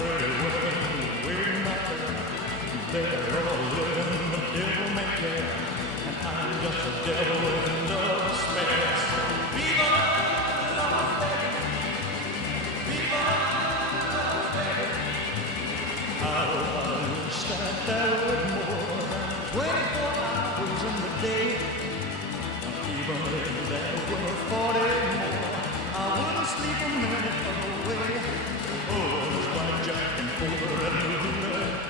pretty women waiting out there. They're all living the devil may care, and I'm just a devil with no spare. So viva Las Vegas, viva Las Vegas. I wish that there were more than 24 hours in the day. Even if there were 40 more, I wouldn't sleep a minute away. Oh, there's blackjack and poker and roulette.